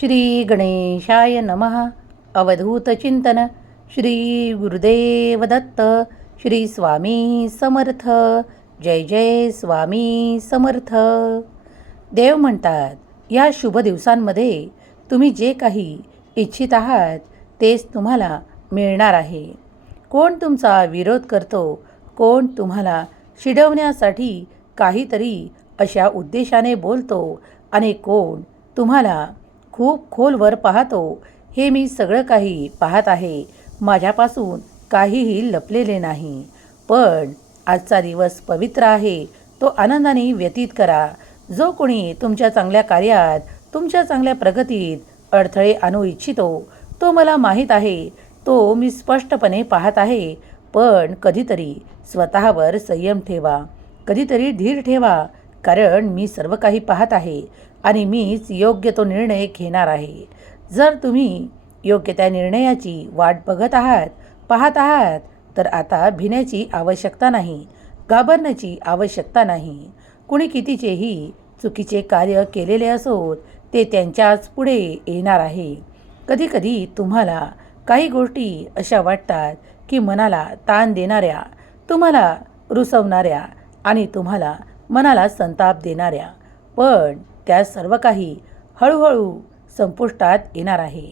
श्री गणेशाय नमः अवधूतचिंतन श्री गुरुदेव दत्त। श्री स्वामी समर्थ। जय जय स्वामी समर्थ। देव म्हणतात या शुभ दिवसांमध्ये तुम्ही जे काही इच्छित आहात तेच तुम्हाला मिळणार आहे. कोण तुमचा विरोध करतो कोण तुम्हाला चिडवण्यासाठी काहीतरी अशा उद्देशाने बोलतो आणि कोण तुम्हाला खूप खोलवर पाहतो. हे मी सगळं काही पाहत आहे. माझ्यापासून काहीही लपलेले नाही. पण आजचा दिवस पवित्र आहे. तो आनंदाने व्यतीत करा. जो कोणी तुमच्या चांगल्या कार्यात तुमच्या चांगल्या प्रगतीत अडथळे आणू इच्छितो तो मला माहीत आहे. तो मी स्पष्टपणे पाहत आहे. पण कधीतरी स्वतःवर संयम ठेवा. कधीतरी धीर ठेवा. कारण मी सर्व काही पाहत आहे. आणि मीच योग्य तो निर्णय घेणार आहे. जर तुम्ही योग्य त्या निर्णयाची वाट बघत आहात पाहत आहात तर आता भिण्याची आवश्यकता नाही घाबरण्याची आवश्यकता नाही. कुणी कितीचेही चुकीचे कार्य केलेले असोत ते त्यांच्याच पुढे येणार आहे. कधीकधी तुम्हाला काही गोष्टी अशा वाटतात की मनाला ताण देणाऱ्या तुम्हाला रुसवणाऱ्या आणि तुम्हाला मनाला संताप देणाऱ्या. पण त्या सर्व काही हळूहळू संपुष्टात येणार आहे.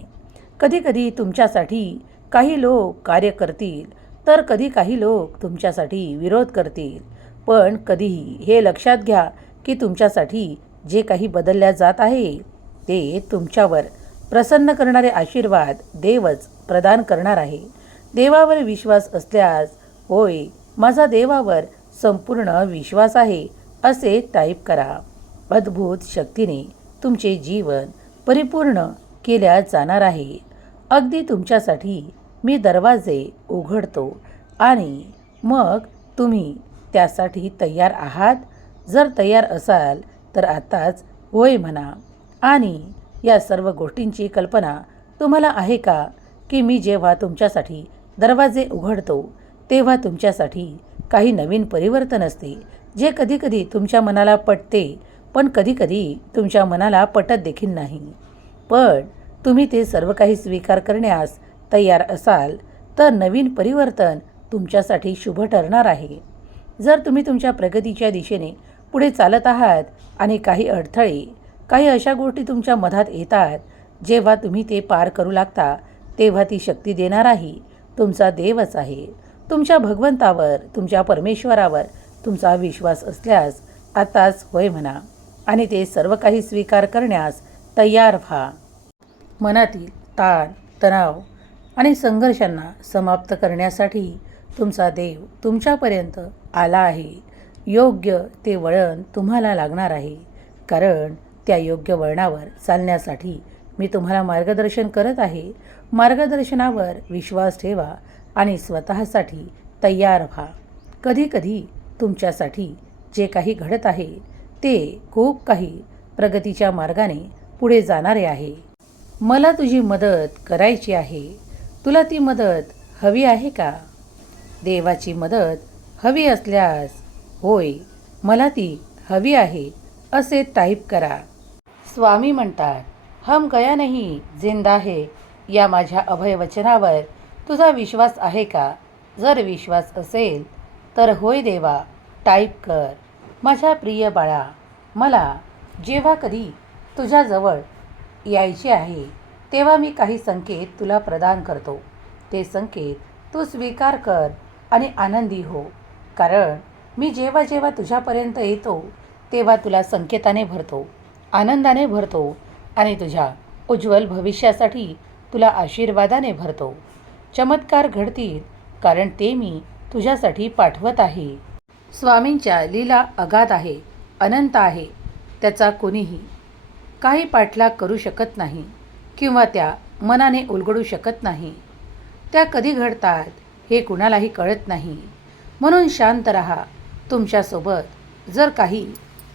कधीकधी तुमच्यासाठी काही लोक कार्य करतील तर कधी काही लोक तुमच्यासाठी विरोध करतील. पण कधीही हे लक्षात घ्या की तुमच्यासाठी जे काही बदलल्या जात आहे ते तुमच्यावर प्रसन्न करणारे आशीर्वाद देवच प्रदान करणार आहे. देवावर विश्वास असल्यास होय माझा देवावर संपूर्ण विश्वास आहे असे टाईप करा. अद्भुत शक्तीने तुमचे जीवन परिपूर्ण केल्या जाणार आहे. अगदी तुमच्यासाठी मी दरवाजे उघडतो आणि मग तुम्ही त्यासाठी तयार आहात. जर तयार असाल तर आताच होय म्हणा. आणि या सर्व गोष्टींची कल्पना तुम्हाला आहे का? की मी जेव्हा तुमच्यासाठी दरवाजे उघडतो तेव्हा तुमच्यासाठी काही नवीन परिवर्तन असते जे कधीकधी तुमच्या मनाला पटते पण कधीकधी तुमच्या मनाला पटत देखील नाही. पण तुम्ही ते सर्व काही स्वीकार करण्यास तयार असाल तर नवीन परिवर्तन तुमच्यासाठी शुभ ठरणार आहे. जर तुम्ही तुमच्या प्रगतीच्या दिशेने पुढे चालत आहात आणि काही अडथळे काही अशा गोष्टी तुमच्या मधात येतात जेव्हा तुम्ही ते पार करू लागता तेव्हा ती शक्ती देणाराही तुमचा देवच आहे. तुमच्या भगवंतावर तुमच्या परमेश्वरावर तुमचा विश्वास असल्यास आताच होय म्हणा. आणि ते सर्व काही स्वीकार करण्यास तयार व्हा. मनातील ताण तणाव आणि संघर्षांना समाप्त करण्यासाठी तुमचा देव तुमच्यापर्यंत आला आहे. योग्य ते वळण तुम्हाला लागणार आहे. कारण त्या योग्य वळणावर चालण्यासाठी मी तुम्हाला मार्गदर्शन करत आहे. मार्गदर्शनावर विश्वास ठेवा आणि स्वतःसाठी तयार व्हा. कधीकधी तुमच्यासाठी जे काही घडत आहे ते खूप काही प्रगतीच्या मार्गाने पुढे जाणारे आहे. मला तुझी मदत करायची आहे. तुला ती मदत हवी आहे का? देवाची मदत हवी असल्यास होय मला ती हवी आहे असे टाईप करा. स्वामी म्हणतात हम गया नाही जिंदा है. या माझ्या अभयवचनावर तुझा विश्वास आहे का? जर विश्वास असेल तर होय देवा टाईप कर. माझ्या प्रिय बाळा मला जेव्हा कधी तुझ्याजवळ यायचे आहे तेव्हा मी काही संकेत तुला प्रदान करतो. ते संकेत तू स्वीकार कर आणि आनंदी हो. कारण मी जेव्हा जेव्हा तुझ्यापर्यंत येतो तेव्हा तुला संकेताने भरतो आनंदाने भरतो आणि तुझ्या उज्ज्वल भविष्यासाठी तुला आशीर्वादाने भरतो. चमत्कार घडतील कारण ते मी तुझ्यासाठी पाठवत आहे. स्वामींच्या लीला अगाध आहे अनंत आहे त्याचा कोणीही काही पाठलाग करू शकत नाही किंवा त्या मनाने उलगडू शकत नाही. त्या कधी घडतात हे कुणालाही कळत नाही. म्हणून शांत रहा. तुमच्यासोबत जर काही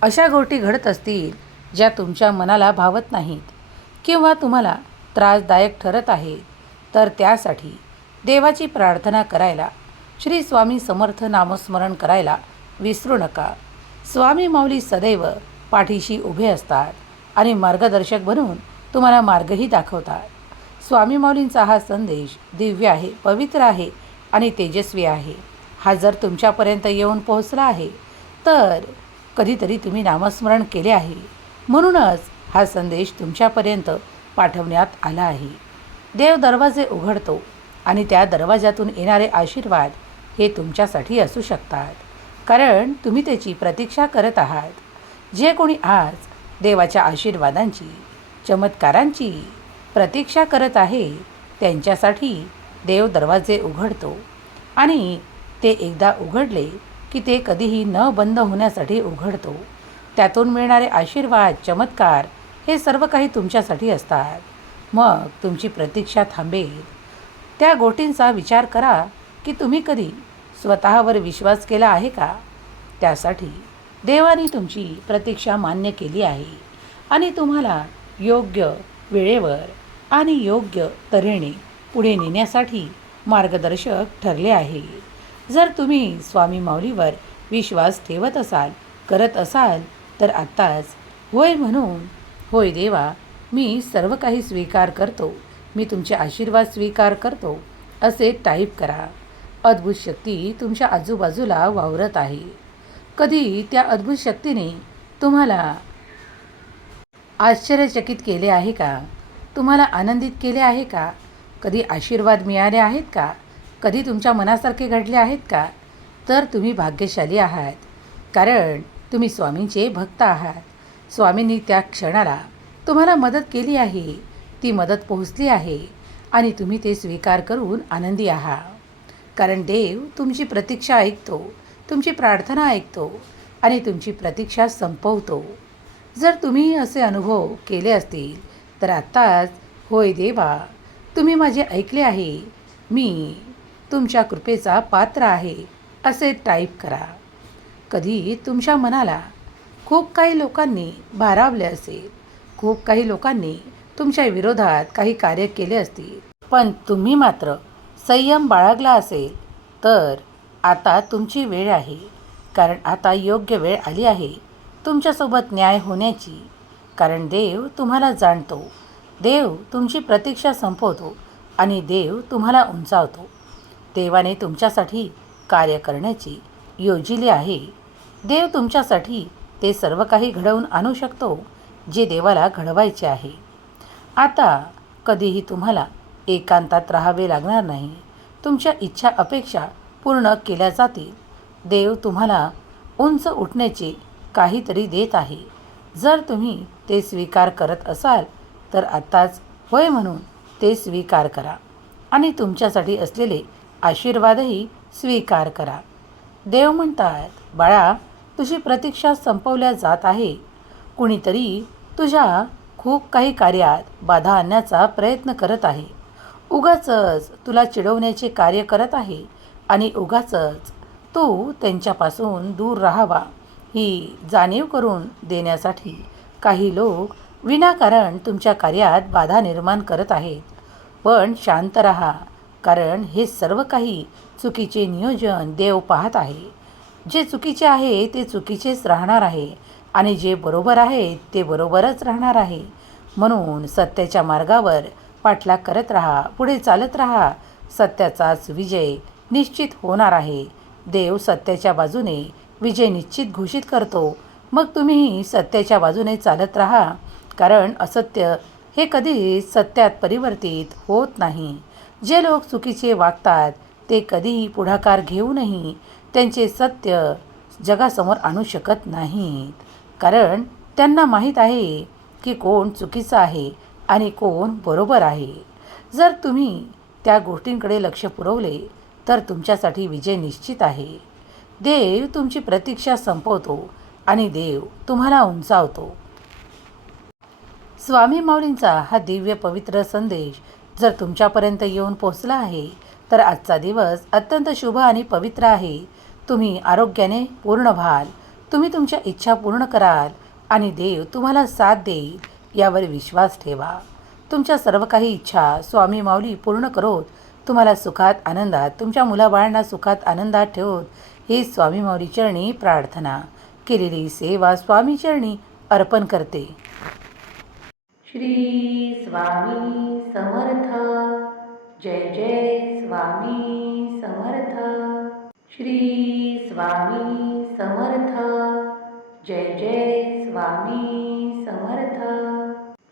अशा गोष्टी घडत असतील ज्या तुमच्या मनाला भावत नाहीत किंवा तुम्हाला त्रासदायक ठरत आहे तर त्यासाठी देवाची प्रार्थना करायला श्री स्वामी समर्थ नामस्मरण करायला विसरू नका. स्वामी माऊली सदैव पाठीशी उभे असतात आणि मार्गदर्शक बनून तुम्हाला मार्गही दाखवतात. स्वामी माऊलींचा हा संदेश दिव्य आहे पवित्र आहे आणि तेजस्वी आहे. हा जर तुमच्यापर्यंत येऊन पोहोचला आहे तर कधीतरी तुम्ही नामस्मरण केले आहे. म्हणूनच हा संदेश तुमच्यापर्यंत पाठवण्यात आला आहे. देव दरवाजे उघडतो आणि त्या दरवाजातून येणारे आशीर्वाद हे तुमच्यासाठी असू शकतात. कारण तुम्ही त्याची प्रतीक्षा करत आहात. जे कोणी आज देवाच्या आशीर्वादांची चमत्कारांची प्रतीक्षा करत आहे त्यांच्यासाठी देव दरवाजे उघडतो आणि ते एकदा उघडले की ते कधीही न बंद होण्यासाठी उघडतो. त्यातून मिळणारे आशीर्वाद चमत्कार हे सर्व काही तुमच्यासाठी असतात. मग तुमची प्रतीक्षा थांबेल. त्या गोष्टींचा विचार करा की तुम्ही कधी स्वतःवर विश्वास केला आहे का? त्यासाठी देवाने तुमची प्रतीक्षा मान्य केली आहे आणि तुम्हाला योग्य वेळेवर आणि योग्य तऱ्हेने पुढे नेण्यासाठी मार्गदर्शक ठरले आहे. जर तुम्ही स्वामी माऊलीवर विश्वास ठेवत असाल करत असाल तर आत्ताच होय म्हणून होय देवा मी सर्व काही स्वीकार करतो. मी तुमचे आशीर्वाद स्वीकार करतो असे टाईप करा. अद्भुत शक्ती तुमच्या आजूबाजूला वावरत आहे. कधी त्या अद्भुत शक्तीने तुम्हाला आश्चर्यचकित केले आहे का? तुम्हाला आनंदित केले आहे का? कधी आशीर्वाद मिळाले आहेत का? कधी तुमच्या मनासारखे घडले आहेत का? तर तुम्ही भाग्यशाली आहात. कारण तुम्ही स्वामींचे भक्त आहात. स्वामींनी त्या क्षणाला तुम्हाला मदत केली आहे. ती मदत पोहोचली आहे आणि तुम्ही ते स्वीकार करून आनंदी आहात. कारण देव तुमची प्रतीक्षा ऐकतो तुमची प्रार्थना ऐकतो आणि तुमची प्रतीक्षा संपवतो. जर तुम्ही असे अनुभव केले असतील तर आत्ताच होय देवा तुम्ही माझे ऐकले आहे. मी तुमच्या कृपेचा पात्र आहे असे टाईप करा. कधी तुमच्या मनाला खूप काही लोकांनी भारावले असेल खूप काही लोकांनी तुमच्या विरोधात काही कार्य केले असतील पण तुम्ही मात्र संयम बाळगला असेल तर आता तुमची वेळ आहे. कारण आता योग्य वेळ आली आहे. तुमच्यासोबत न्याय होण्याची. कारण देव तुम्हाला जाणतो. देव तुमची प्रतीक्षा संपवतो आणि देव तुम्हाला उंचावतो. देवाने तुमच्यासाठी कार्य करण्याची योजिली आहे. देव तुमच्यासाठी ते सर्व काही घडवून आणू शकतो जे देवाला घडवायचे आहे. आता कधीही तुम्हाला एकांतात राहावे लागणार नाही. तुमच्या इच्छा अपेक्षा पूर्ण केल्या जातील. देव तुम्हाला उंच उठण्याचे काहीतरी देत आहे. जर तुम्ही ते स्वीकार करत असाल तर आत्ताच होय म्हणून ते स्वीकार करा आणि तुमच्यासाठी असलेले आशीर्वादही स्वीकार करा. देव म्हणतात बाळा तुझी प्रतीक्षा संपवल्या जात आहे. कुणीतरी तुझ्या खूप काही कार्यात बाधा आणण्याचा प्रयत्न करत आहे. उगाचच तुला चिडवण्याचे कार्य करत आहे आणि उगाचच तू त्यांच्यापासून दूर राहावा ही जाणीव करून देण्यासाठी काही लोक विनाकारण तुमच्या कार्यात बाधा निर्माण करत आहेत. पण शांत रहा कारण हे सर्व काही चुकीचे नियोजन देव पाहत आहे. जे चुकीचे आहे ते चुकीचेच राहणार आहे आणि जे बरोबर आहे ते बरोबरच राहणार आहे. म्हणून सत्याच्या मार्गावर पाठलाग करत राहा पुढे चालत राहा. सत्याचाच विजय निश्चित होणार आहे. देव सत्याच्या बाजूने विजय निश्चित घोषित करतो. मग तुम्हीही सत्याच्या बाजूने चालत राहा. कारण असत्य हे कधीही सत्यात परिवर्तित होत नाही. जे लोक चुकीचे वागतात ते कधीही पुढाकार घेऊनही त्यांचे सत्य जगासमोर आणू शकत नाहीत. कारण त्यांना माहीत आहे की कोण चुकीचं आहे. आणि कोण बरोबर आहे? जर तुम्ही त्या गोष्टींकडे लक्ष पुरवले तर तुमच्यासाठी विजय निश्चित आहे. देव तुमची प्रतीक्षा संपवतो आणि देव तुम्हाला उंचावतो. स्वामी माऊलींचा हा दिव्य पवित्र संदेश जर तुमच्यापर्यंत येऊन पोचला आहे तर आजचा दिवस अत्यंत शुभ आणि पवित्र आहे. तुम्ही आरोग्याने पूर्ण व्हाल तुम्ही तुमच्या इच्छा पूर्ण कराल आणि देव तुम्हाला साथ देईल. यावर विश्वास ठेवा. तुमच्या सर्व काही इच्छा स्वामी माऊली पूर्ण करोत. तुम्हाला सुखात आनंदात तुमच्या मुलाबाळांना सुखात आनंदात ठेवत. ही स्वामी माऊली चरणी प्रार्थना. केलेली सेवा स्वामी चरणी अर्पण करते. श्री स्वामी समर्थ. जय जय स्वामी समर्थ. श्री स्वामी समर्थ. जय जय स्वामी